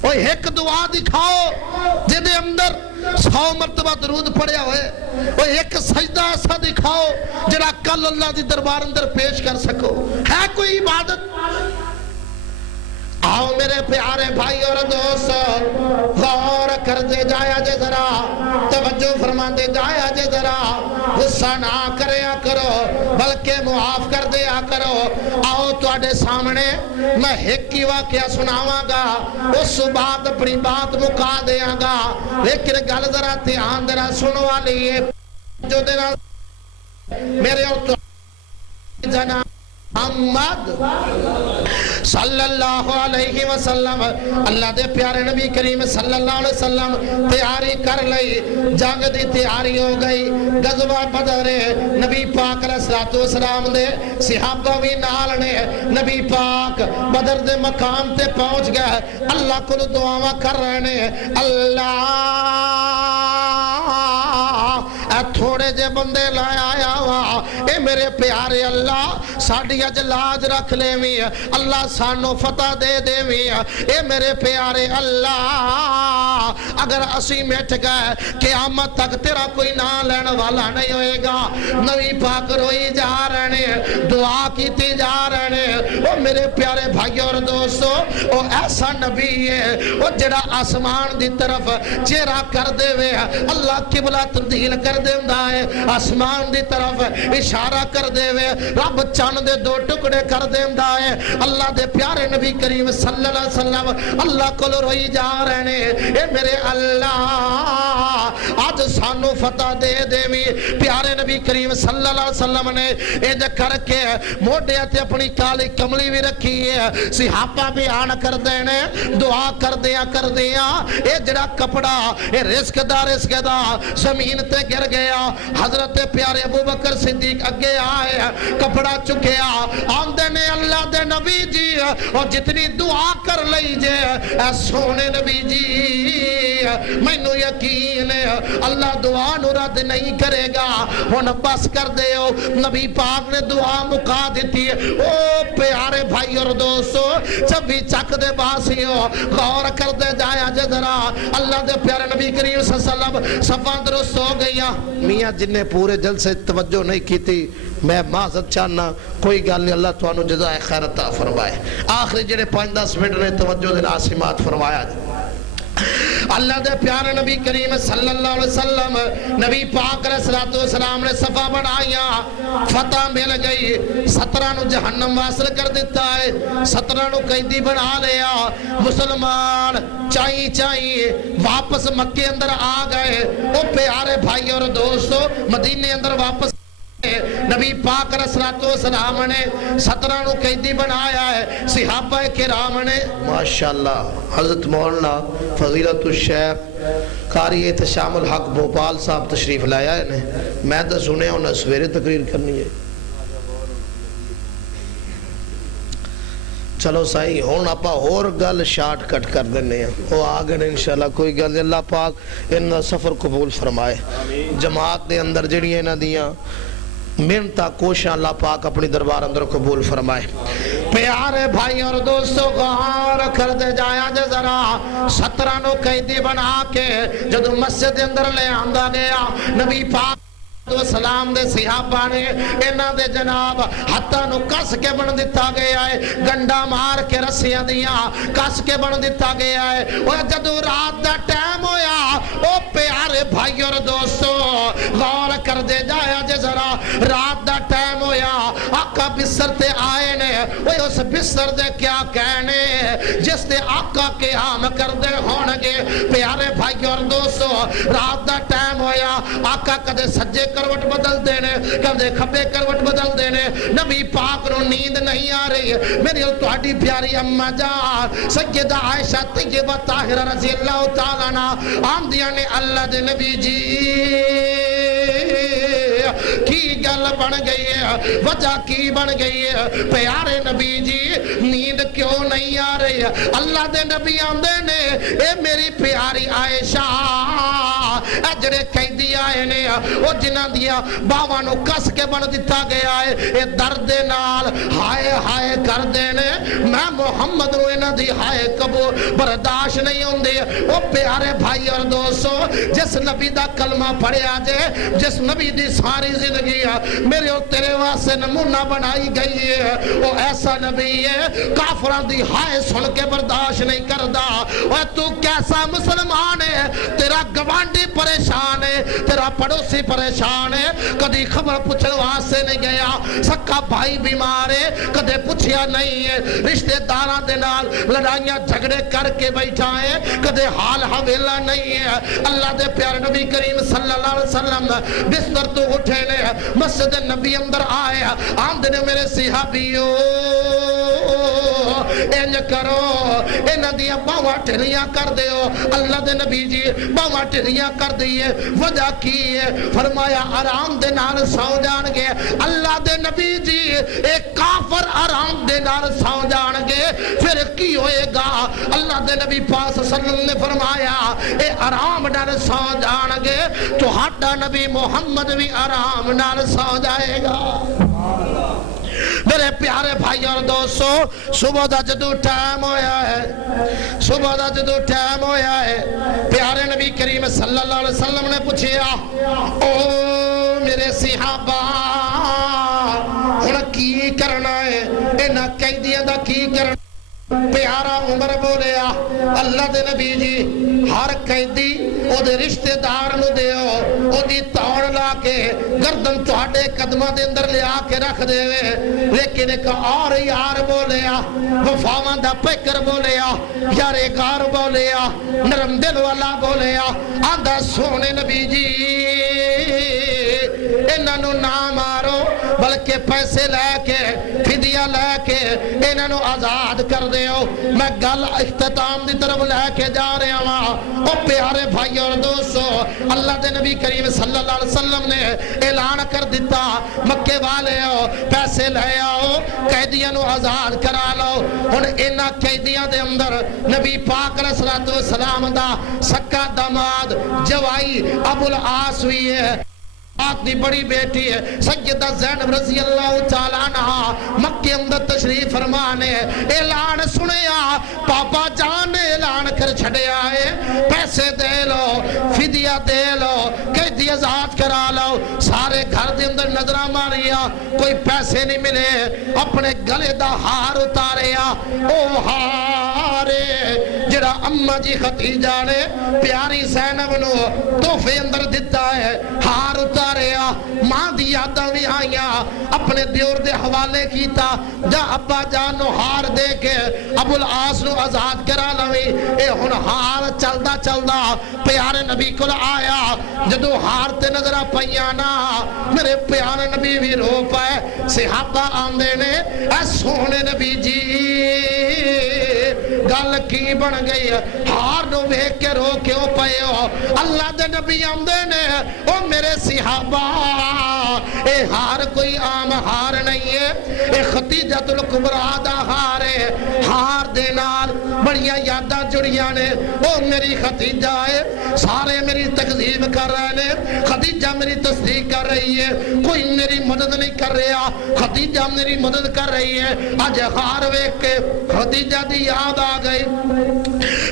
اور ایک دعا دکھاؤ جدے اندر 100 مرتبہ درود پڑھیا ہوئے اور ایک سجدہ ایسا دکھاؤ جڑا کل اللہ دی دربار اندر پیش کر سکو ہے کوئی عبادت آؤ میرے پیارے بھائی اور دوست غور کر دے جایا جے ذرا توجہ فرما دے جایا جے ذرا غصہ نہ کریا کرو بلکہ معاف کر دیا کرو آؤ تواڈے سامنے میں ایک کی واقعہ سناواں گا اس بات اپنی بات مکا دیاں گا لیکن گل ذرا دھیان دینا سنو والی ہے جو دینا میرے اور تو جنا ہم محمد صلی اللہ علیہ وسلم اللہ دے پیارے نبی کریم صلی اللہ علیہ وسلم تیاری کر لئی جنگ دی تیاری ہو گئی غزوہ بدر نبی پاک علیہ السلام دے صحابہ بھی نال نے نبی پاک بدر دے مقام تے پہنچ گئے اللہ کو دعاواں کر رہے نے اللہ اے تھوڑے جے بندے لائے آیا ہوا اے میرے پیارے اللہ ساڑی اج لاج رکھ لے بھی اللہ سانو فتح دے دے بھی اے میرے پیارے اللہ اگر اسی مٹ گئے قیامت تک تیرا کوئی نہ لینے والا نہیں ہوئے گا نبی پاک روئی جا رہے دعا کیتی جا رہے او میرے پیارے بھائی اور دوستو او ایسا نبی ہے او جڑا آسمان دی طرف چہرہ کر دے وے اللہ قبلہ تبدیل کر دے ہے آسمان دی طرف اشارہ کر دے وے رب چاند دے دو ٹکڑے کر دے ہے اللہ دے پیارے نبی کریم صلی اللہ علیہ وسلم اللہ کو روئی جا رہے اے میرے اللہ آج سانو فتح دے دے بھی پیارے نبی کریم صلی اللہ علیہ وسلم نے اج کر کے موڈے تے اپنی کالی کملی بھی رکھی ہے صحابہ بھی آن کر دینے دعا کر دیا اے جڑا کپڑا اے رزق دا زمین تے گر گیا حضرت پیارے ابو بکر صدیق اگے آئے کپڑا چکیا آمدے نے اللہ دے نبی جی اور جتنی دعا کر لیجے اے سونے نبی جی میں نو یقین ہے اللہ دعا نو رد نہیں کرے گا ہن بس کر دے ہو نبی پاک نے دعا مکا دیتی او پیارے بھائی اور دوستو جب بھی چک دے باسی ہو غور کر دے جایا جے ذرا اللہ دے پیارے نبی کریم صلی اللہ علیہ وسلم صفان درست ہو گیا میاں جن نے پورے جل سے توجہ نہیں کی تھی میں معذرت چاہنا کوئی گل نہیں اللہ توانو جزائے خیر عطا فرمائے آخری جڑے 5-10 منٹ نے توجہ دے ناسمات فرمایا اللہ دے پیارے نبی کریم صلی اللہ علیہ وسلم نبی پاک علیہ السلام نے صفا بنایا فتح مل گئی 17 نو جہنم واصل کر دیتا ہے 17 نو قیدی بنا لیا مسلمان چائی واپس مکے اندر آ گئے او پیارے بھائی اور دوستو مدینے اندر واپس نبی پاک علیہ السلام نے 17 نو قیدی بنایا ہے صحابہ کرام نے ماشاءاللہ حضرت مولانا فضیلت الشیخ قاری احتشام الحق بھوپال صاحب تشریف لایا ہے میں تو سنے انہیں سویرے تقریر کرنی ہے چلو صحیح ہون اپا اور گل شارٹ کٹ کر دینے ہیں وہ آگے انشاءاللہ کوئی گل اللہ پاک ان سفر قبول فرمائے جماعت دے اندر جڑیے نہ دیاں منتا کوشاں اللہ پاک اپنی دربار اندر قبول فرمائے پیارے بھائی اور دوستو غور کر دے جایا جے ذرا 17 نو قیدی بنا کے جدو مسجد اندر لے آندہ گیا نبی پاک سلام دے صحابہ نے انہاں دے جناب ہتھاں نو کس کے بن دیتا گیا ہے گنڈا مار کے رسیاں دیاں کس کے بن دیتا گیا ہے اور جدو رات دا ٹائم ہویا او پیارے بھائی اور دوستو غور کر دے جایا جے ذرا رات دا ٹائم ہویا آقا بستر تے آئے نے وہ اس بستر دے کیا کہنے جس دے آقا قیام کر دے ہونگے پیارے بھائی اور دوستو رات دا ٹائم ہویا آقا کدے سجے کروٹ بدل دینے کدے کھبے کروٹ بدل دینے نبی پاک نو نیند نہیں آ رہی ہے میری توڑی پیاری اممہ جان سیدہ عائشہ طیبہ طاہرہ رضی اللہ تعالیٰ نا آمدیاں نے اللہ دے نبی جی کی گل بن گئی ہے وجہ کی بن گئی ہے پیارے نبی جی نیند کیوں نہیں آ رہی ہے اللہ دے نبی آمدے نے اے میری پیاری عائشہ اجڑے قیدی آئے نے وہ جنہ دیا باوانو کس کے بن دیتا گیا ہے اے درد نال ہائے ہائے کر دینے میں محمد رو انہ دی ہائے کبو برداشت نہیں ہوں دے وہ پیارے بھائی اور دوستو جس نبی دا کلمہ پڑھے آجے جس نبی دی ساری زندگی ہے میرے اور تیرے واسے نمونہ بنائی گئی ہے وہ ایسا نبی ہے کافران دی ہائے سن کے برداشت نہیں کردہ اور تو کیسا مسلمان ہے تیرا گوانڈی پریشان ہے تیرا پڑوسی پریشان ہے کدی خبر پوچھنے واسطے نہیں گیا سکا بھائی بیمار ہے کدے پوچھیا نہیں ہے رشتے داراں دے نال لڑائیاں جھگڑے کر کے بیٹھا ہے کدے حال حویلا نہیں ہے اللہ دے پیارے نبی کریم صلی اللہ علیہ وسلم بستر تو اٹھے نے مسجد نبی اندر آئے آمد نے میرے صحابیوں انج کرو انہ دیا باواں ٹھلیاں کر دیو اللہ دے نبی جی باواں ٹھلیاں کر دیئے وجہ کی ہے فرمایا آرام دے نال سو جان گے اللہ دے نبی جی ایک کافر آرام دے نال سو جان گے پھر کی ہوئے گا اللہ دے نبی پاس صلی اللہ علیہ وسلم نے فرمایا اے آرام نال سو جان گے تو ہٹا نبی محمد بھی آرام نال سو جائے گا میرے پیارے بھائی اور دوستو صبح دا جدو ٹائم ہویا ہے صبح دا جدو ٹائم ہویا ہے پیارے نبی کریم صلی اللہ علیہ وسلم نے پوچھیا او میرے صحابہ ہن کی کرنا ہے انہاں قیدیاں دا کی کرنا پیارا عمر بولیا اللہ دے نبی جی ہر قیدی او دے رشتہ دار نو دیو او دی توڑ لا کے گردن تواڈے قدماں دے اندر لیا کے رکھ دے لیکن ایک اور یار بولیا وفاواں دا پیکر بولیا یارے گار بولیا نرم دل والا بولیا آندا سونے نبی جی انہاں نو نہ مارو بلکہ پیسے لے کے فدیہ لے کے انہاں نو آزاد کر دیو میں گل اختتام دی طرف لے کے جا رہا ہوں او پیارے بھائی اور دوستو اللہ دے نبی کریم صلی اللہ علیہ وسلم نے اعلان کر دیتا مکے والے ہو پیسے لے آؤ قیدیاں نو آزاد کرا لو ہن انہاں قیدیاں دے اندر نبی پاک علیہ الصلوۃ والسلام دا سکا داماد جوائی ابو العاص ہوئی ہے اپنی بڑی بیٹی ہے سیدہ زینب رضی اللہ تعالیٰ عنہ مکہ اندر تشریف فرمانے اعلان سنیا پاپا جان نے اعلان کر چھڑے آئے پیسے دے لو فدیہ دے لو قیدی آزاد کرا لو سارے گھر دے اندر نظرہ ماریا کوئی پیسے نہیں ملے اپنے گلے دا ہار اتاریا او ہارے جڑا اماں جی ختیجہ نے پیاری زینب نو تحفے اندر دیتا ہے ہار اتاریا ماں دی یاداں بھی آئیاں اپنے دیور دے حوالے کیتا جا ابا جان نو ہار دے کے ابو العاص نو آزاد کرا لوی اے ہن ہار چلدا چلدا پیارے نبی کول آیا جدو ہار تے نظر پئیاں نا میرے پیارے نبی بھی رو پائے صحابہ آندے نے اے سونے نبی جی گل کی بن گئی ہار نو ویکھ کے رو کیوں پئے ہو اللہ دے نبی آندے نے او میرے صحابہ اے ہار کوئی عام ہار نہیں ہے اے ختیجۃ الکبریٰ دا ہار ہے ہار دے نال بڑیاں یاداں جڑیاں نے او میری ختیجہ ہے سارے میری تکذیب کر رہے ہیں ختیجہ میری تصدیق کر رہی ہے کوئی میری مدد نہیں کر رہا ختیجہ میری مدد کر رہی ہے آج ہار ویکھ کے ختیجہ دی یاد آ گئی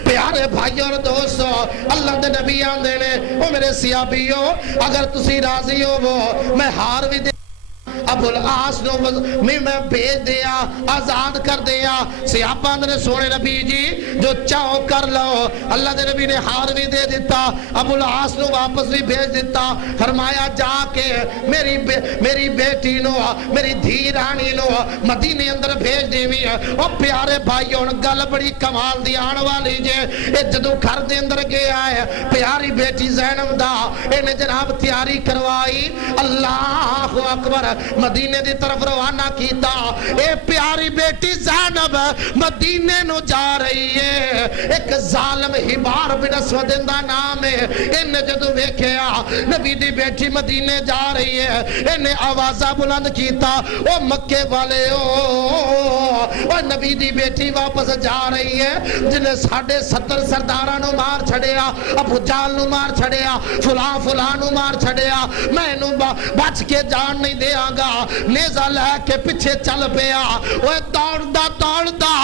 پیارے بھائی اور دوستو اللہ دے نبی آندے نے او میرے صحابیو اگر تسی راضی ہو وہ میں ہار بھی دے ابو العاص نو میں بھیج دیا آزاد کر دیا صحابہ نے سونے نبی جی جو چاہو کر لو اللہ دے نبی نے ہار بھی دے دیتا ابو العاص نو واپس بھی بھیج دیتا فرمایا جا کے میری بیٹی نو میری دھی رانی نو مدینے اندر بھیج دیوی او پیارے بھائی ان گل بڑی کمال دی آن والی جے اے جدو گھر دے اندر گیا ہے پیاری بیٹی زینب دا انہیں جناب تیاری کروائی اللہ اکبر مدینے دی طرف روانہ کیتا اے پیاری بیٹی زینب مدینے نو جا رہی ہے ایک ظالم حبار بن اسود دا نام ہے انہیں جدو ویکھیا نبی دی بیٹی مدینے جا رہی ہے انہیں آوازہ بلند کیتا او مکے والے او نبی دی بیٹی واپس جا رہی ہے جنہیں 70 سرداراں نو مار چھڑیا ابو جال نو مار چھڑیا فلاں نو مار چھڑیا میں نو بچ کے جان نہیں دیا گا نیزہ لے کے پیچھے چل پیا وہ دوڑ دا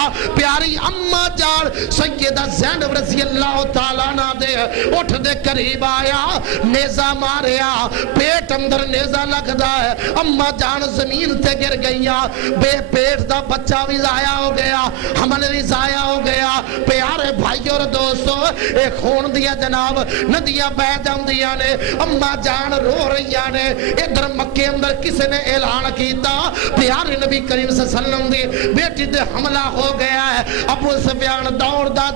پیاری اما جان سیدہ زینب رضی اللہ تعالیٰ عنہ دے اٹھ دے قریب آیا نیزہ ماریا پیٹ اندر نیزہ لگ دا ہے اما جان زمین تے گر گئیا بے پیٹ دا بچہ بھی ضائع ہو گیا حمل بھی ضائع ہو گیا پیارے بھائی اور دوستو ایک خون دیا جناب ندیاں بہ جاندیاں نے اما جان رو رہیاں نے ادھر مکے اندر کسی نے اعلان کیتا پیارے نبی کریم صلی اللہ علیہ وسلم دی بیٹی دے حملہ ہو گیا ہے ابو سفیان دوڑ دا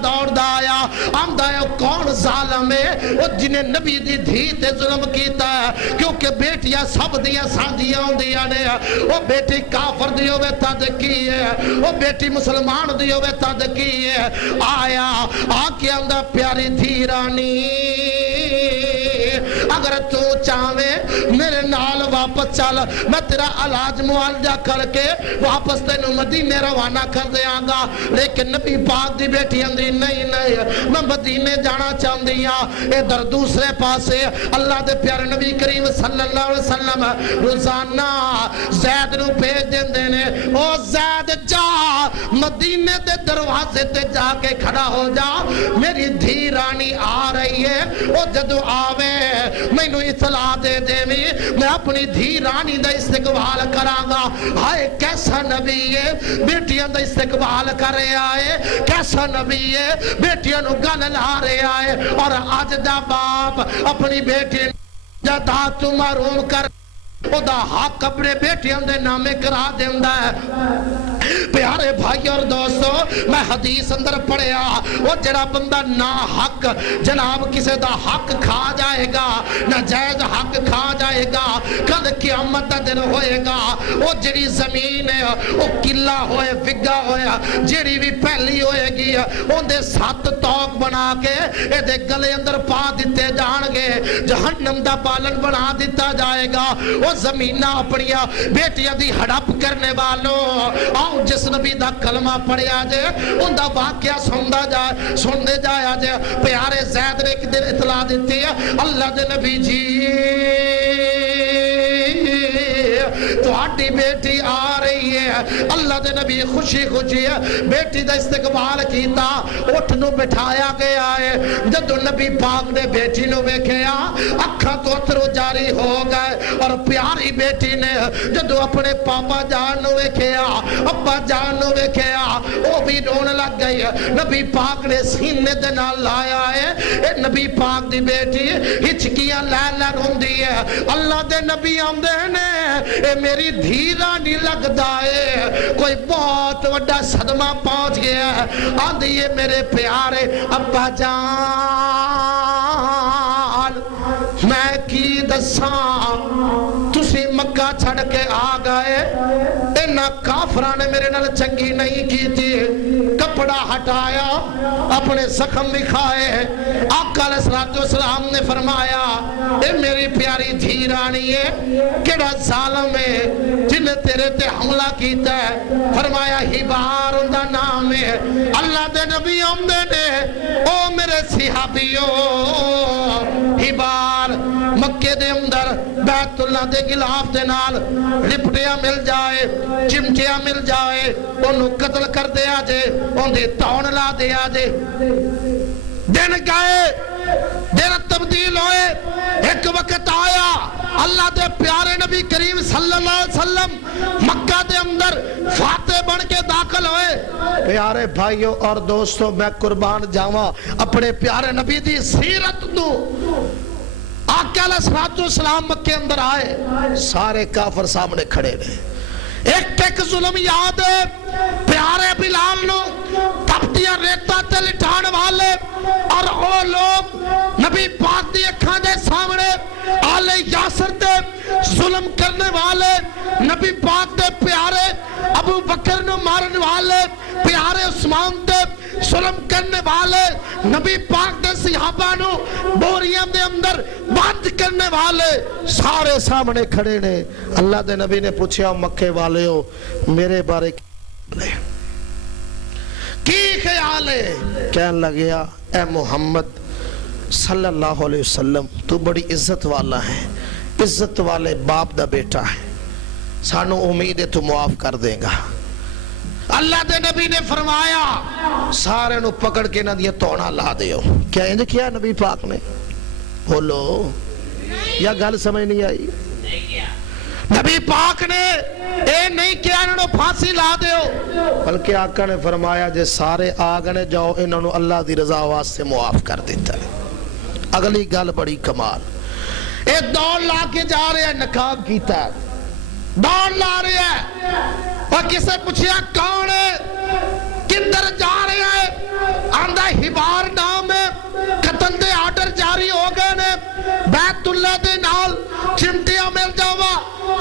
آیا آمدہ ہے کون ظالم ہے وہ جنہیں نبی دی دھی تے ظلم کیتا ہے کیونکہ بیٹیاں سب دیا سانجیاں ہوں دیا نے وہ بیٹی کافر دیو بے تدکی ہے وہ بیٹی مسلمان دیو بے تدکی ہے آیا آکے اندر پیاری دھیرانی اگر تو چاہویں میرے نال واپس چل میں تیرا علاج معالجہ کر کے واپس تینوں مدینے روانہ کر دیاں گا لیکن نبی پاک دی بیٹی اندھی نہیں میں مدینے جانا چاہوں دیا ادھر دوسرے پاسے اللہ دے پیارے نبی کریم صلی اللہ علیہ وسلم روزانہ زید نو بھیج دیں دینے او زید جا مدینے دے دروازے تے جا کے کھڑا ہو جا میری دھی رانی آ رہی ہے او جدو آوے میں نو اطلاع دے دے میں اپنی دھی رانی دا استقبال کرانگا ہائے کیسا نبی ہے بیٹیاں دا استقبال کر رہے آئے کیسا نبی ہے بیٹیاں نو گل لا رہے آئے اور آج دا باپ اپنی بیٹی جدا تو محروم کر او دا حق اپنے بیٹیاں دے نامے کرا دیندہ ہے پیارے بھائی اور دوستو میں حدیث اندر پڑھیا وہ جڑا بندہ نا حق جناب کسے دا حق کھا جائے گا ناجائز حق کھا جائے گا کل قیامت دا دن ہوئے گا وہ جڑی زمین ہے وہ قلعہ ہوئے وگا ہوئے جڑی بھی پہلی ہوئے گی ان دے 7 توق بنا کے اے دے گلے اندر پا دیتے جان گے جہنم دا پالن بنا دیتا جائے گا وہ زمینہ اپنیا بیٹیاں دی ہڑپ کرنے والوں آؤ جس نبی دا کلمہ پڑھے آجے ان دا واقعہ سندے جائے آجے پیارے زید نے ایک دن اطلاع دیتی ہے اللہ دے نبی جی تو آٹی بیٹی آ رہی ہے اللہ دے نبی خوشی ہے بیٹی دا استقبال کیتا اٹھنو بٹھایا گیا ہے جدو نبی پاک نے بیٹی نو بیکھیا اکھا تو اترو جاری ہو گئے اور پیاری بیٹی نے جدو اپنے پاپا جان نو بیکھیا ابا جان نو بیکھیا وہ بھی رون لگ گئی نبی پاک نے سینے دے نال لایا ہے اے نبی پاک دی بیٹی ہچکیاں لے رون دی ہے اللہ دے نبی آمدے نے اے میری دھیرا نہیں لگ دائے کوئی بہت وڈا صدمہ پہنچ گیا ہے آدھئے میرے پیارے ابا جان میں کی دساں تسی مکہ چھڑ کے آ گئے انہا کافران نے میرے نال چنگی نہیں کی تھی کپڑا ہٹایا اپنے زخم دکھائے آقا علیہ السلام نے فرمایا اے میری پیاری دھیرانی ہے کیڑا ظالم ہے جن تیرے تے حملہ کیتا ہے فرمایا ہبار اندہ نام ہے اللہ دے نبی آمدے نے او میرے صحابیوں ہبار مکے دے اندر بیت اللہ دے گلاف دے نال لپٹیاں مل جائے چمٹیاں مل جائے انہوں قتل کر دیا جے ان دے تاؤن لا دیا جے دن گئے دن تبدیل ہوئے ایک وقت آیا اللہ دے پیارے نبی کریم صلی اللہ علیہ وسلم مکہ دے اندر فاتح بن کے داخل ہوئے پیارے بھائیوں اور دوستوں میں قربان جاواں اپنے پیارے نبی دی سیرت دو آقا علیہ السلام مکے اندر آئے سارے کافر سامنے کھڑے نے ایک ظلم یاد ہے پیارے بلال نو تپتیاں ریتا تے لٹھان والے اور وہ لوگ نبی پاک دی اکھاں دے سامنے آلے یاسر دے ظلم کرنے والے نبی پاک دے پیارے ابو بکر نو مارن والے پیارے عثمان دے ظلم کرنے والے نبی پاک دے صحابہ نو بوریاں دے اندر بند کرنے والے سارے سامنے کھڑے نے اللہ دے نبی نے پوچھا مکے والے ہو میرے بارے کی خیال ہے کہنے لگیا اے محمد صلی اللہ علیہ وسلم تو بڑی عزت والا ہے عزت والے باپ دا بیٹا ہے سانو امید ہے تو معاف کر دے گا اللہ دے نبی نے فرمایا سارے نو پکڑ کے نہ دیا توڑا لا دیو. کیا انج کیا نبی پاک نے؟ بولو یا گل سمجھ نہیں آئی؟ نبی پاک نے اے نہیں کیا انہوں پھانسی لا دیو، بلکہ آقا نے فرمایا جے سارے آگنے جاؤ انہوں اللہ دی رضا واسطے معاف کر دیتا ہے. اگلی گل بڑی کمال، اے دوڑ لا کے جا رہے ہیں، نقاب کیتا ہے، دوڑ لا رہے ہیں، اور کسے پوچھیا کون ہے کندر جا رہے ہیں؟ آندہ ہبار نام ہے، قتل دے آرڈر جاری ہو گئے نے، بیت اللہ دے نال چمٹیاں مل جاوا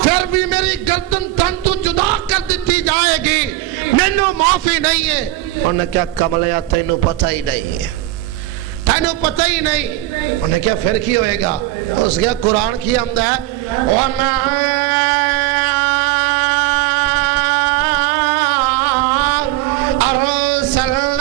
پھر بھی میری گردن تن تو جدا کر دیتی جائے گی، مینوں معافی نہیں ہے. انہوں نے کیا کملیا تینوں پتہ ہی نہیں ہے، تینوں پتہ ہی نہیں. انہوں نے کیا پھر کی ہوئے گا؟ اس کیا قرآن کی حمد ہے وَمَا أَرْسَلْنَا